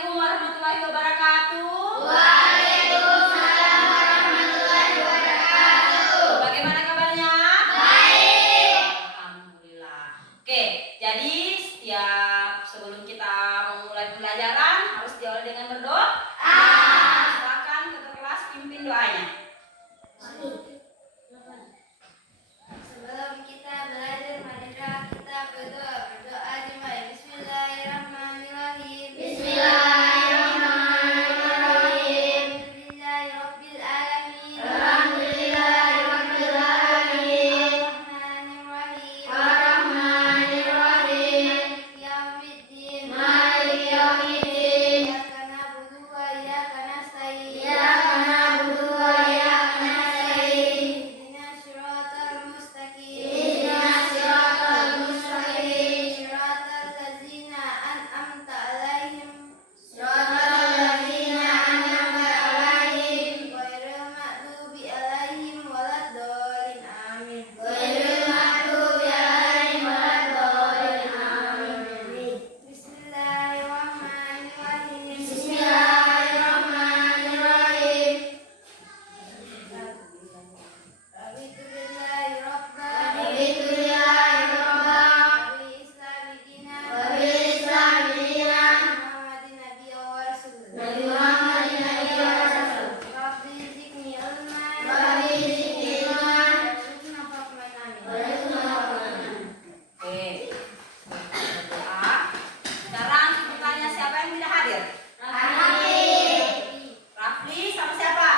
Assalamualaikum warahmatullahi wabarakatuh. Waalaikumsalam warahmatullahi wabarakatuh. Bagaimana kabarnya? Baik. Alhamdulillah. Oke, jadi sebelum kita memulai pembelajaran harus diawali dengan berdoa. Silakan ketua kelas pimpin doanya. Sebelum kita belajar, marilah kita berdoa. Berdoa dimulai. Bismillahirrahmanirrahim. Bismillahirrahmanirrahim. Alhamdulillahirabbil alamin. Alhamdulillahirabbil alamin. Arrahmanirrahim. Arrahmanirrahim. Maliki yaumiddin. Maliki yaumiddin. Iyyaka na'budu wa iyyaka nasta'in. Iyyaka na'budu wa iyyaka nasta'in. Ihdinas siratal mustaqim. Ihdinas siratal mustaqim. Siratal ladzina an'amta 'alaihim. Siratal ladzina an'amta 'alaihim. Ghairil maghdubi 'alaihim waladdallin. Amin. Ghairil maghdubi 'alaihim waladdallin. Amin. Bismillahirrahmanirrahim. Bismillahirrahmanirrahim. Raditu billahi rabban. Raditu billahi rabban. Wa bil islami dinan. Wa bil islami dinan. Muhammadin nabiyyan wa rasulan. Nabi Muhammadin nabiyyan wa rasulan. Rabbi zidni ilman. Rabbi zidni ilman. Warzuqna fahman. Amin. Warzuqna fahman. Oke. Berdoa. Sekarang bertanya siapa yang tidak hadir? Rafli sama siapa?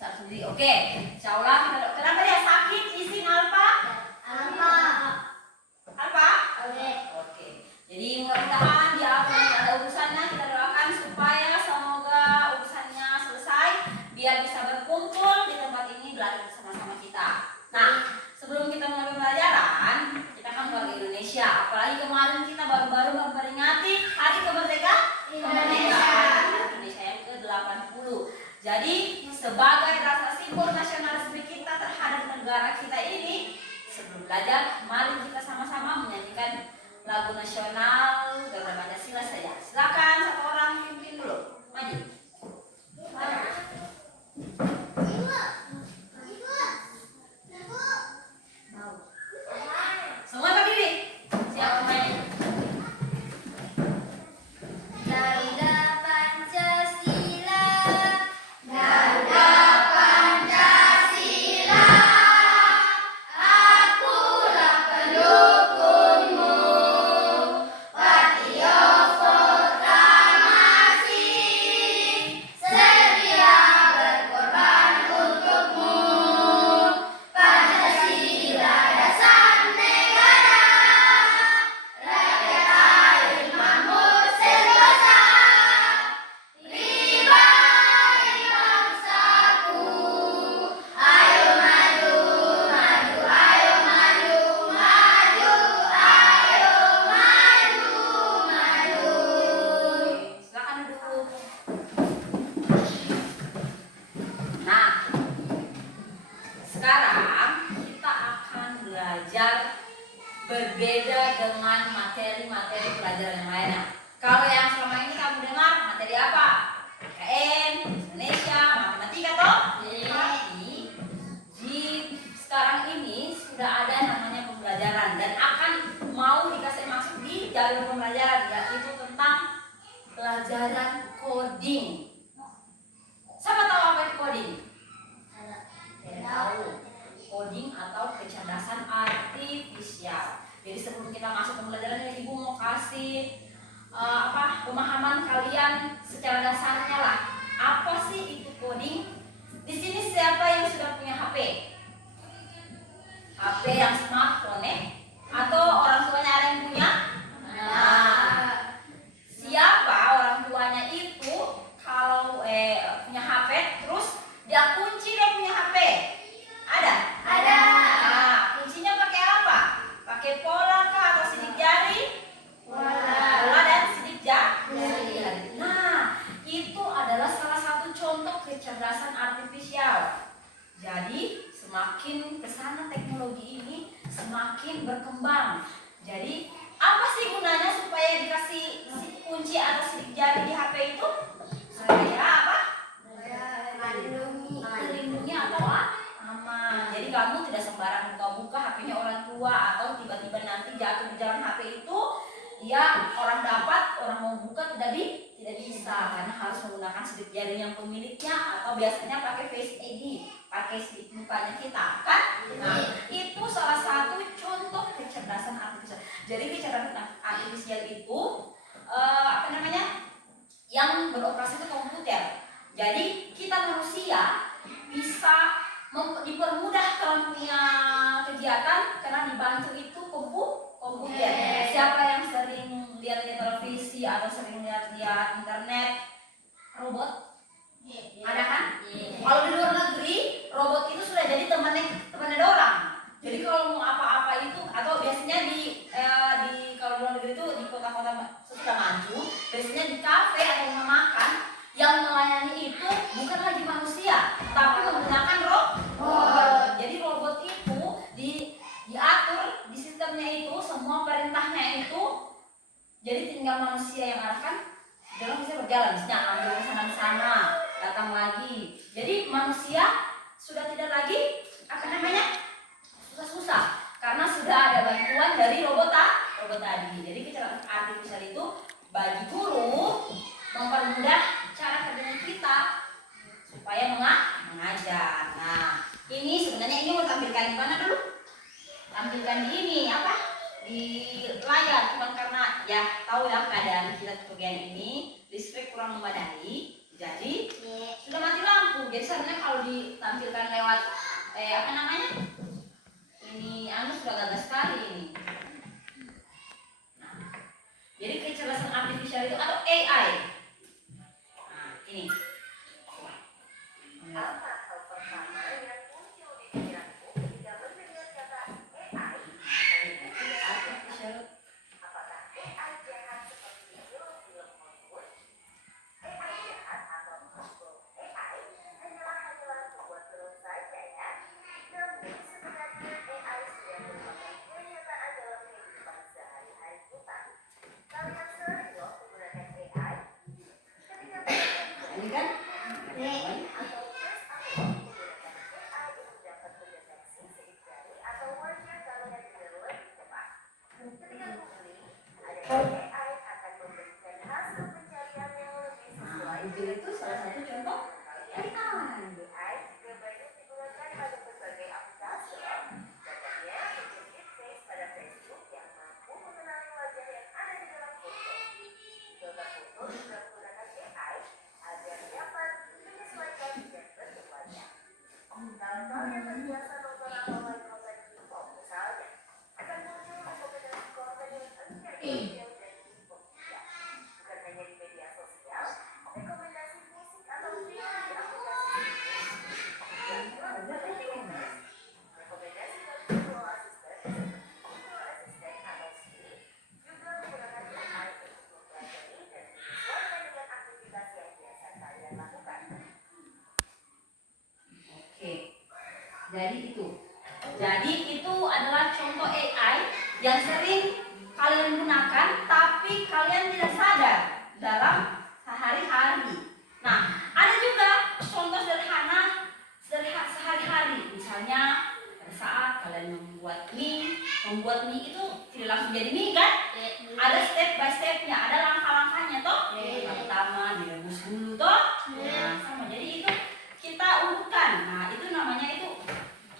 Saya sendiri. Oke. Insyaallah kita doa. Kenapa dia sakit? Izin Alfa? Alfa? Oke. Jadi mudah-mudahan dia akan ada urusannya, kita doakan supaya semoga urusannya selesai biar bisa berkumpul di tempat ini belajar bersama-sama kita. Nah, sebelum kita mulai pembelajaran, kita kan warga Indonesia. Apalagi kemarin kita baru-baru memperingati Hari Kemerdekaan Indonesia yang ke-80. Jadi sebagai rasa simbol nasionalisme kita terhadap negara kita ini, sebelum belajar, mari kita sama-sama menyanyikan lagu nasional Garuda Pancasila saja. Silakan satu orang pimpin dulu. Maju. Semua berdiri. Siapa main? Garuda Pancasila. Garuda Pancasila. Akulah pendukungmu. Patriot proklamasi. Setia berkorban untukmu. Pancasila dasar negara. Rakyat adil makmur sentosa. Pribadi bangsaku. Ayo maju, maju, ayo maju, maju, ayo maju, maju. Silakan duduk. Nah, sekarang kita akan belajar berbeda dengan materi-materi pelajaran yang lainnya. Kalau yang selama ini kamu dengar materi apa? KN, Indonesia, matematika toh? Tapi sekarang ini sudah ada namanya pembelajaran dan akan mau dikasih masuk di jalur pembelajaran, yaitu tentang pelajaran coding. Siapa tahu apa itu coding? Tidak tahu. Coding atau kecerdasan artifisial. Jadi sebelum kita masuk ke pembelajaran, Ibu mau kasih pemahaman kalian secara dasarnya lah. Apa sih itu coding? Di sini siapa yang sudah punya HP? HP yang smartphone atau orang tuanya ada yang punya? Nah, siapa orang tuanya itu kalau punya HP terus dia kunci dia punya HP? Ada? Nah, kuncinya pakai apa? Pakai pola kah atau sidik jari? Pola dan sidik jari. Nah, itu adalah salah satu contoh kecerdasan artifisial. Jadi semakin kesana teknologi ini semakin berkembang. Jadi HP itu ya orang dapat, orang mau buka tidak bisa karena harus menggunakan sidik jari yang pemiliknya atau biasanya pakai Face ID, pakai sidik mukanya kita kan. Nah, itu salah satu contoh kecerdasan artifisial. Jadi kecerdasan artifisial itu apa namanya? Yang beroperasi itu komputer. Jadi kita manusia bisa dipermudah dalam punya kegiatan karena dibantu itu komputer. Siapa yang sering lihat televisi atau sering lihat internet, robot ada kan? Kalau di luar negeri robot itu sudah jadi temannya orang. Jadi kalau mau apa-apa itu atau biasanya di kalau di luar negeri itu di kota-kota sudah maju, biasanya di kafe atau rumah makan yang melayani itu bukan lagi manusia, tapi menggunakan robot. Jadi robot itu diatur di sistemnya itu, semua perintahnya itu, jadi tinggal manusia yang arahkan, dalam bisa berjalan, misalnya ambil sana sana, datang lagi. Jadi manusia sudah tidak lagi apa namanya susah-susah karena sudah ada bantuan dari robot tadi. Jadi kecerdasan artifisial itu bagi guru mempermudah cara kerja kita supaya mengajar. Nah, ini sebenarnya ini mau tampilkan di mana dulu? Tampilkan di ini apa? Di layar, cuma karena ya tahu ya keadaan kita bagian ini listrik kurang memadai, jadi sudah mati lampu. Jadi sebenarnya kalau ditampilkan lewat apa namanya? Ini sudah gagal sekali ini. Nah, jadi kecerdasan artifisial itu atau AI. Nah, ini. Apa hal pertama yang muncul di pikiranmu ketika mendengar kata AI? Apakah AI jahat seperti film-film Hollywood? AI jahat atau humble AI hanyalah sebuah film saja ya. Namun sebenarnya AI sudah merupakan kenyataan dalam kehidupan sehari-hari kita. Kalian sering loh menggunakan AI. Ketika Ini kan? atau tes atau menggunakan AI untuk dapat mendeteksi sidik jari atau wajah kalian dengan lebih cepat. Ketika googling, ada AI akan memberikan hasil pencarian yang lebih sesuai. Google itu salah satu contoh AI. AI juga banyak digunakan pada berbagai aplikasi loh. Contohnya fitur deepfake pada Facebook yang mampu mengenali wajah yang ada di dalam foto. Filter foto juga menggunakan AI agar dapat menyesuaikan dan bentuk wajah. Kalau kalian terbiasa nonton atau like konten K-pop misalnya, akan muncul rekomendasi konten yang enggak jauh dari K-pop juga. Bukan hanya di media sosial, rekomendasi musik atau video di aplikasi rekomendasi dari Google Assistant seperti Google Assistant atau Siri juga menggunakan AI untuk mempelajari dan menyesuaikan dengan aktivitas yang biasa kalian lakukan. Oke. Jadi itu adalah contoh AI yang sering kalian gunakan tapi kalian tidak sadar dalam sehari-hari. Nah, ada juga contoh sederhana sehari-hari. Misalnya pada saat kalian membuat mie itu tidak langsung jadi mie kan? Ada step by stepnya, ada langkah-langkahnya toh. Yang pertama direbus dulu toh. Nah, sama. Jadi itu kita urutkan. Nah, itu namanya itu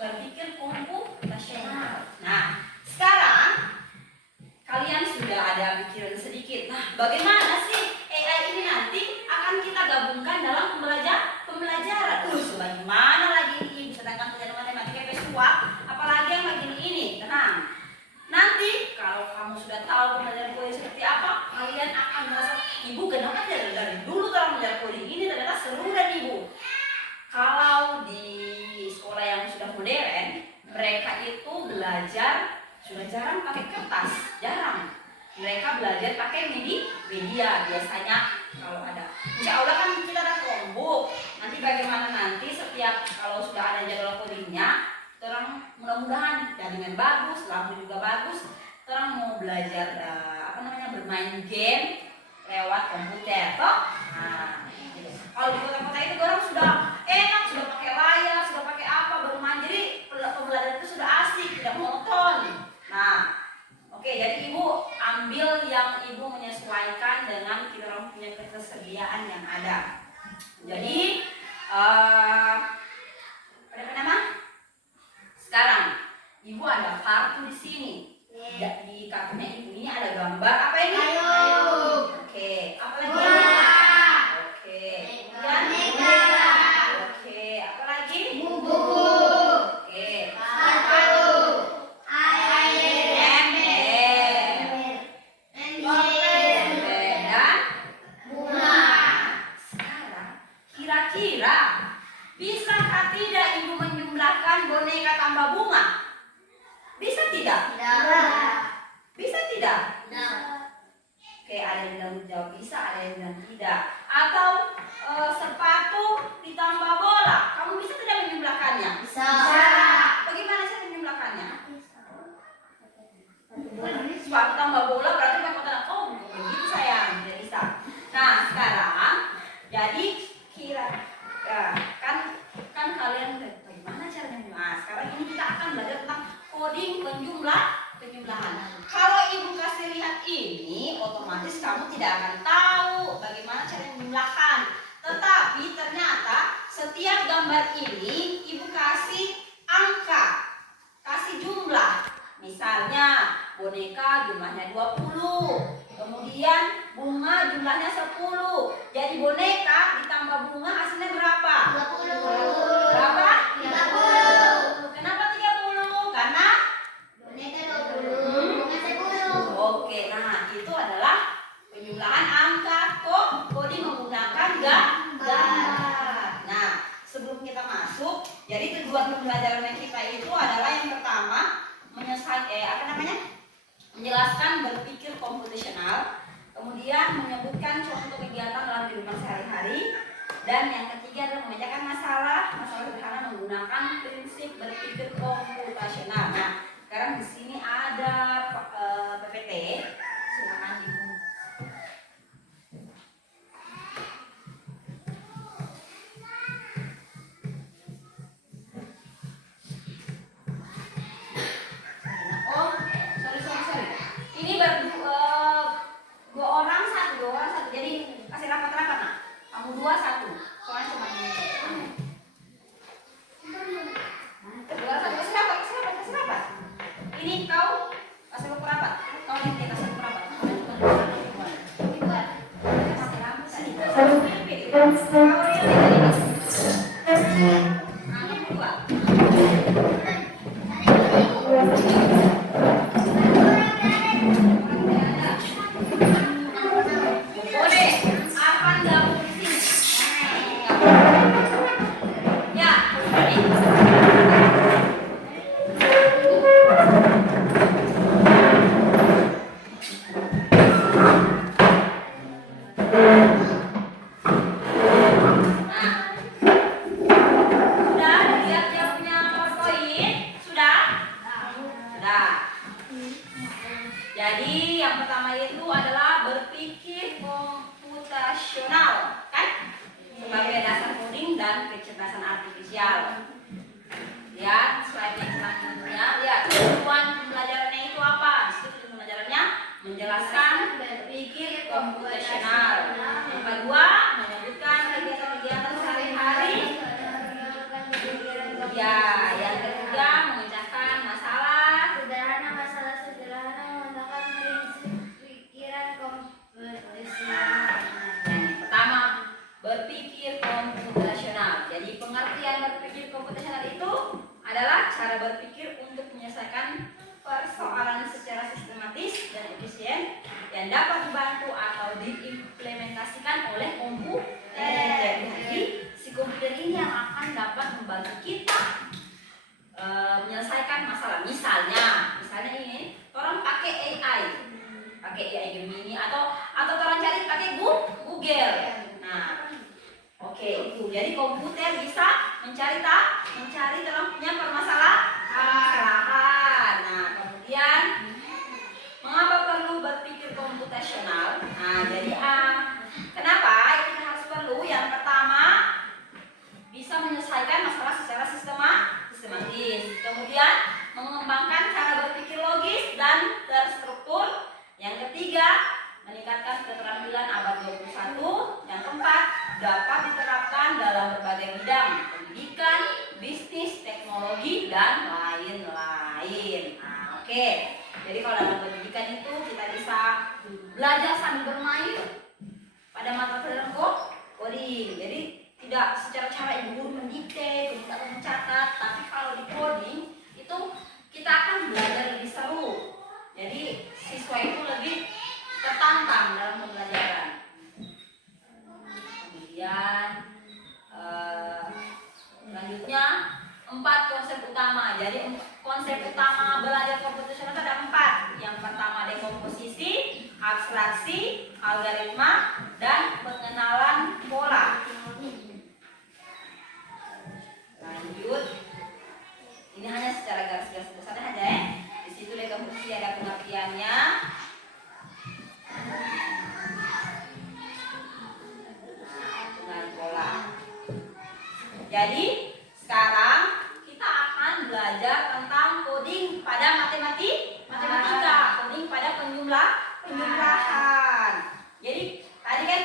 berpikir komputasional. Nah, sekarang kalian sudah ada pikiran sedikit. Nah, bagaimana sih AI ini nanti akan kita gabungkan dalam pembelajaran? Sebagaimana lagi ini, sedangkan pelajaran matematika visual, apalagi yang begini ini. Tenang. Nanti kalau kamu sudah tahu pembelajaran coding seperti apa, kalian akan merasa, ibu kenapa dari dulu kalau belajar coding ini ternyata seru dan ibu. Kalau di sekolah yang sudah modern, mereka itu belajar sudah jarang pakai kertas, jarang. Mereka belajar pakai media biasanya kalau ada. Insya Allah kan kita ada Chromebook. Nanti bagaimana nanti setiap kalau sudah ada jadwal codingnya, orang mudah-mudahan jaringan bagus, lampu juga bagus. Orang mau belajar bermain game lewat komputer, toh. Nah, gitu. Kalau di kota-kota itu orang sudah enak, sudah pakai layar, sudah pakai apa bermain. Jadi pembelajaran itu sudah asik, tidak monoton. Nah, oke, jadi ibu yang ibu menyesuaikan dengan kita orang punya ketersediaan yang ada. Jadi apa nama? Sekarang ibu ada kartu di sini. Di kartunya ibu ini ada gambar apa ini? Ayo. Oke, apa lagi? Bola. Oke, kemudian oke, apa lagi? Buku. Oke, Sepatu. Air. ember, Pensil. dan Bunga. sekarang kira-kira bisakah tidak ibu menjumlahkan boneka tambah bunga? Bisa tidak? Bisa tidak? Oke, ada yang bilang jawab bisa, ada yang bilang tidak. Atau sepatu ditambah bola, kamu bisa tidak menjumlahkannya? Bisa. Bagaimana cara menjumlahkannya? Sepatu tambah bola berarti pakai oh begitu sayang, tidak bisa. Nah sekarang jadi kira kan kalian bagaimana caranya? Nah sekarang ini kita akan belajar tentang coding penjumlahan. Kalau ibu kasih lihat ini, otomatis kamu tidak akan tahu bagaimana cara menjumlahkan. Tetapi ternyata setiap gambar ini ibu kasih angka, kasih jumlah. Misalnya boneka jumlahnya 20, kemudian bunga jumlahnya 10. Jadi boneka ditambah bunga hasilnya berapa? 20. Berapa? 30. Kenapa 30? Karena Boneka 20. Bunga 10. oke, nah itu adalah penjumlahan angka coding menggunakan gambar. Nah, sebelum kita masuk, jadi tujuan pembelajaran kita itu adalah yang pertama menjelaskan berpikir komputasional, kemudian menyebutkan contoh kegiatan dalam kehidupan sehari-hari, dan yang ketiga adalah memecahkan masalah sederhana menggunakan prinsip berpikir komputasional. Nah, sekarang di sini ada PPT, silakan ibu. Oh, sorry. Ini baru dua orang satu. Jadi kasih rapat-rapat nah. Kamu 2 1. Soalnya cuma ini. Dua satu kasih rapat. Ini kau kasih buku rapat. Kau ini dia kasih buku rapat. Kasih rapat sini. Kau ini. Nah, ini dua. Boleh, akan gabung di sini. Ya, sudah dilihat dia punya PowerPoint? Sudah? Sudah. Jadi yang pertama itu adalah berpikir komputasional, kan? Sebagai dasar coding dan kecerdasan artifisial. Lihat slide yang selanjutnya. Lihat tujuan pembelajarannya itu apa? Tujuan pembelajarannya menjelaskan berpikir komputasional. Yang kedua menyebutkan kegiatan-kegiatan sehari-hari. Ya, yang ketiga memecahkan masalah. Masalah sederhana menggunakan prinsip pikiran komputasional. Yang pertama berpikir komputasional. Jadi pengertian berpikir komputasional itu adalah cara berpikir untuk menyelesaikan persoalan secara sistematis dan efisien yang dapat dibantu atau diimplementasikan oleh komputer. Jadi si komputer ini yang akan dapat membantu kita menyelesaikan masalah. Misalnya ini orang pakai AI Gemini atau orang cari pakai Google. Nah, oke itu. Jadi komputer bisa mencari dalam punya permasalahan. Nah, kemudian mengapa perlu berpikir komputasional? Nah, jadi kenapa kita harus perlu? Yang pertama bisa menyelesaikan masalah secara sistematis. Kemudian mengembangkan cara berpikir logis dan terstruktur. Yang ketiga belajar sambil bermain pada mata pelajaran coding. Jadi tidak secara cara ibu guru mendikte, kemudian atau mencatat, tapi kalau di coding itu kita akan belajar lebih seru. Jadi siswa itu lebih tertantang dalam pembelajaran. Kemudian selanjutnya 4 konsep utama. Jadi konsep utama belajar komputasional ada 4. Yang pertama dekomposisi, abstraksi, algoritma, dan pengenalan pola. Lanjut, ini hanya secara garis-garis besar saja ya. Di situ dekomposisi ada pengertiannya. Pengenalan pola. Jadi sekarang kita akan belajar tentang coding pada matematika, coding pada penjumlahan. Jadi tadi kan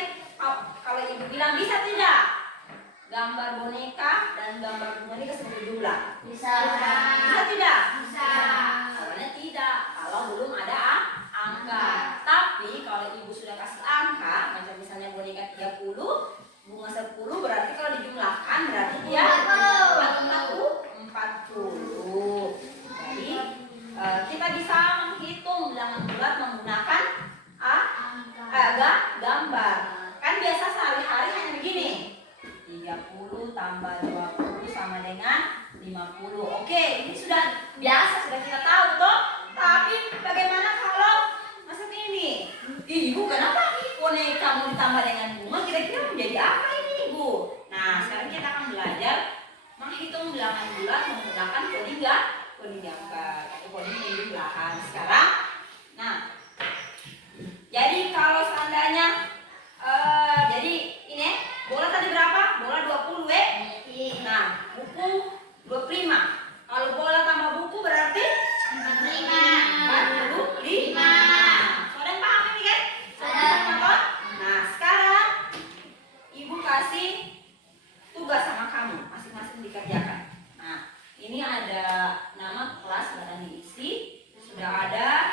kalau ibu bilang bisa tidak gambar boneka dan gambar boneka sebagai jumlah? Bisa. Bisa tidak? Bisa. Awalnya tidak, kalau belum ada angka. Tapi kalau ibu sudah kasih angka, macam misalnya boneka 30, bunga 10, berarti kalau dijumlahkan berarti dia 40. Jadi kita bisa menghitung bilangan bulat menggunakan gambar. Kan biasa sehari-hari hanya begini. 30 tambah 20 sama dengan 50. Oke, ini sudah biasa, sudah kita tahu toh. Tapi bagaimana kalau masa ini? Ibu, kenapa boneka mau ditambah dengan bunga? Kira-kira menjadi apa ini, Ibu? Nah, sekarang kita akan belajar menghitung bilangan bulat menggunakan coding gambar atau coding penjumlahan. Sekarang, nah, jadi kalau seandainya jadi ini bola tadi berapa? Bola 20 Nah, buku 25. Kalau bola tambah buku berarti 45. Saudara paham ini kan? Saudara. Nah, sekarang ibu kasih tugas sama kamu, masing-masing dikerjakan. Nah, ini ada nama kelas sudah diisi, sudah ada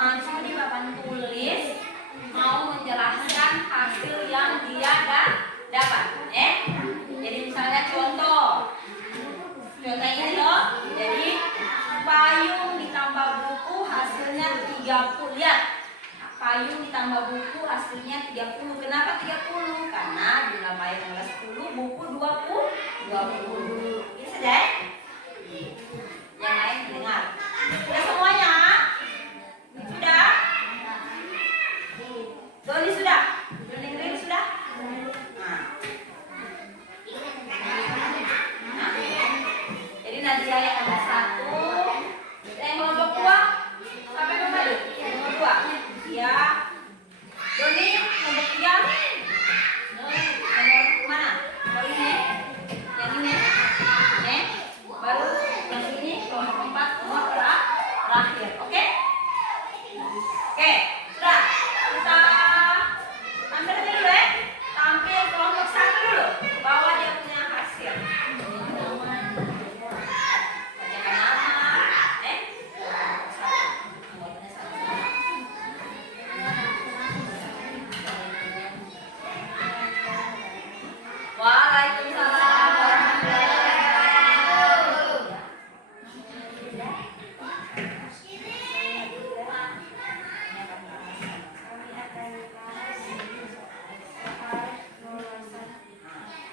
maju di papan tulis mau menjelaskan hasil yang dia dapat. Jadi misalnya contoh ini loh. Jadi payung ditambah buku hasilnya 30. Lihat. Payung ditambah buku hasilnya 30. Kenapa 30? Karena jumlah payung adalah 10, buku 20. Ini saja. Yang lain dengar. Sudah semuanya? Sudah? Doni sudah? Doni sudah? Nah. Jadi Nadia yang ada 1. Yang kelompok 2 sampai kembali. Kelompok 2. Ya. Doni kelompok 3. Nomor mana? Baru ini. Yang ini. Baru yang ini kelompok 4 nomor terakhir. Oke? Oke, sudah. Kita ambil aja dulu ya. Tampil kelompok 1 dulu. Bawa dia punya hasil. Bacakan nama. Waalaikumsalam warahmatullahi wabarakatuh.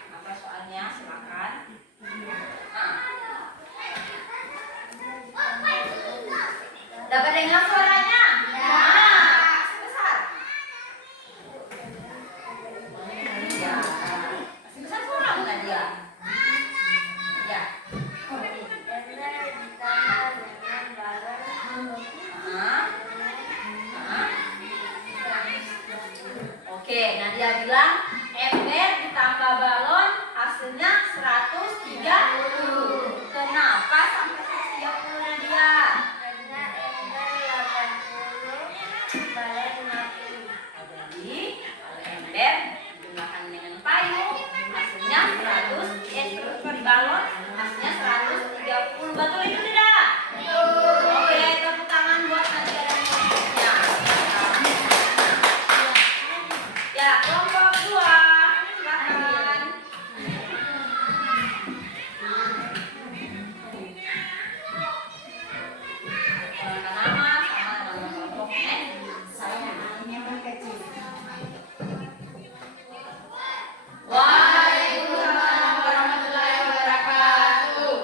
Apa soalnya? Silakan. Dapat dengar suaranya? Nah, sebesar. Ya. Sebesar suara Nadia. Ya. Oke, Nadia bilang ember ditambah balon hasilnya 130. Kenapa sampai 130 Nadia? Karena ember 80, balon 50. Jadi kalau ember digunakan dengan payung hasilnya 100. Balon hasilnya 130. Betul itu tidak? Oke, tepuk tangan buat Nadia dan kelompoknya. Ya, kelompok 2 silakan. Silakan nama sama nama kelompoknya. Waalaikumsalam warahmatullahi wabarakatuh.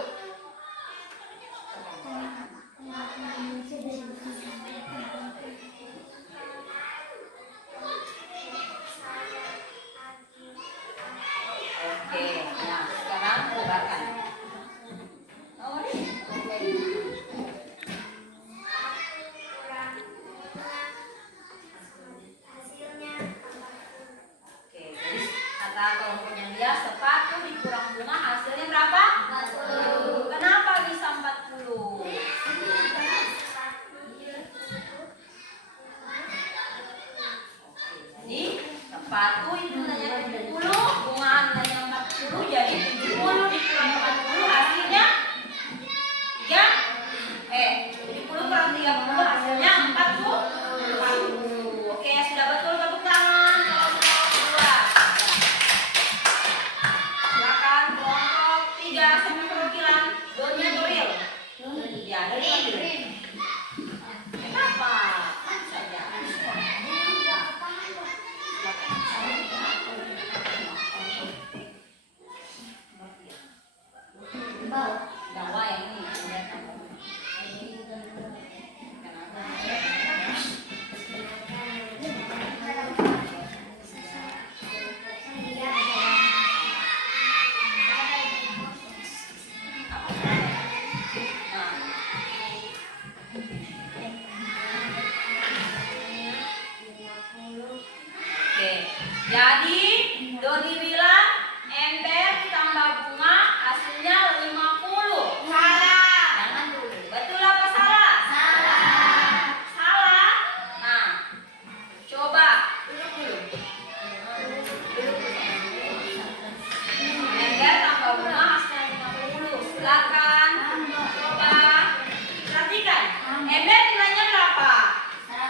Oke, nah sekarang tebarkan. Oh, Oke, jadi kata kelompoknya dia sepatu dikurang bunga hasilnya berapa? 40. Kenapa bisa 40? Jadi sepatu itu nilainya 70, bunga nilainya 40, jadi 70 dikurang 40 hasilnya 3. 70 kurang 30 hasilnya 40. Oke, sudah betul, tepuk tangan kelompok 2. Silakan kelompok 3 sampai perwakilan Donia Doril. Ya, Doril. Kenapa? Saja. Bawa yang ini. Oke, jadi Doni bilang ember ditambah bunga hasilnya 50. Salah. Jangan dulu. Betul apa salah? Salah. Salah. Nah, coba duduk dulu. Duduk dulu. Ember tambah bunga hasilnya 50. Silakan. Coba perhatikan. Ember nilainya berapa? 100.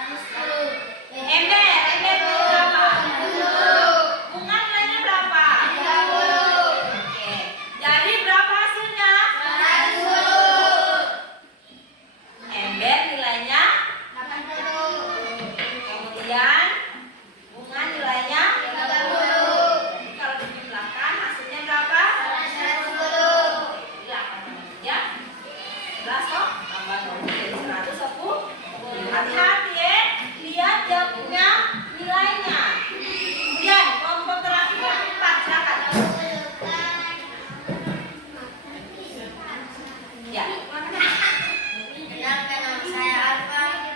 Kemudian bunga nilainya 30. Jadi kalau dijumlahkan hasilnya berapa? 110. Jadi 8 ya. 11 kok tambah 0 jadi 110. Hati-hati ya, lihat dia punya nilainya. Kemudian kelompok terakhir kelompok 4 silakan. Ya. Kenalkan nama saya Alfa.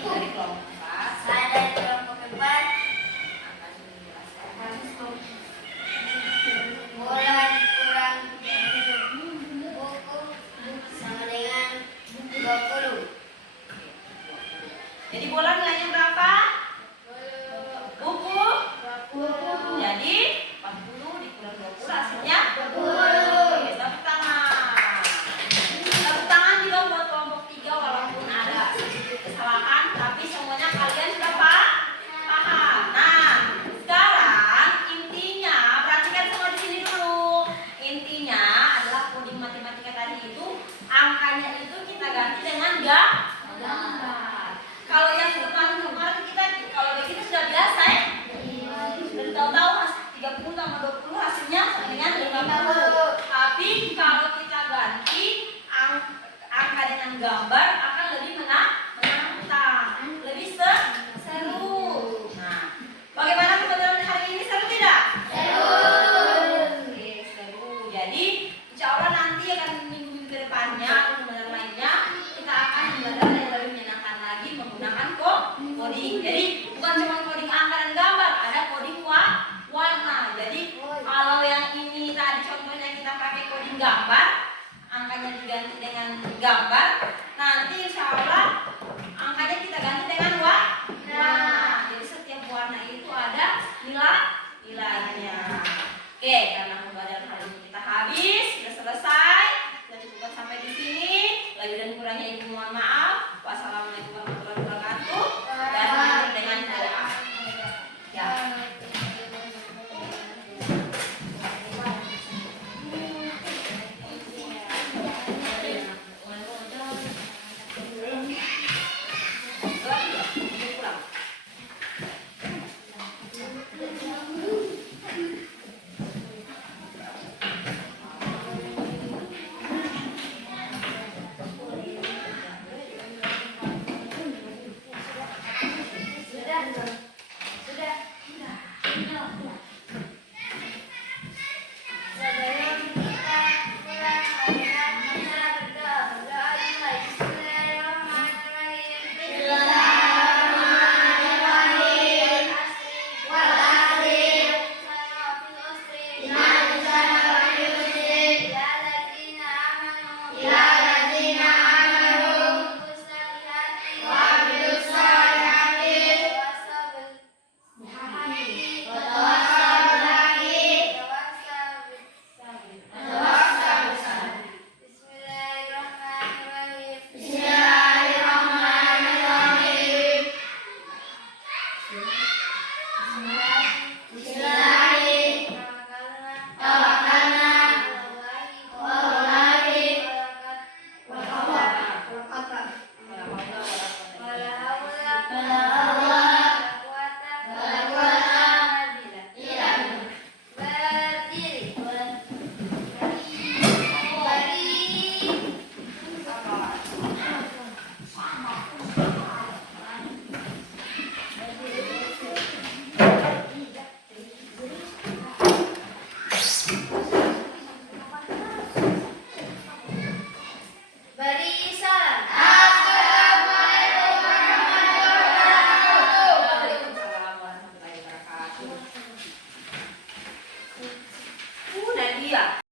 Dari kelompok 4. Saya dari kelompok 4. Bola kurang buku sama dengan 20. Jadi bola nilainya berapa? Buku. Jadi 40 dikurang 20 hasilnya 20. Oke, tepuk tangan. Tepuk tangan juga buat kelompok 3 walaupun ada sedikit kesalahan tapi semuanya kalian sudah paham. Nah, sekarang intinya perhatikan semua di sini dulu. Intinya adalah coding matematika tadi itu angkanya itu kita ganti dengan gambar. Kalau yang kemarin kita kalau begitu sudah biasa ya. Sudah tahu-tahu 30 tambah 20 hasilnya sama dengan 50. Tapi kalau kita ganti angka dengan gambar akan lebih menantang, lebih seru. Nah, bagaimana pembelajaran hari ini, seru tidak? Oke, seru. Jadi insya Allah nanti akan minggu-minggu ke depannya pembelajaran lainnya kita akan belajar yang lebih menyenangkan lagi menggunakan coding. Jadi bukan cuma coding angka dan gambar, ada coding warna. Jadi kalau yang ini tadi contohnya kita pakai coding gambar, angkanya diganti dengan gambar.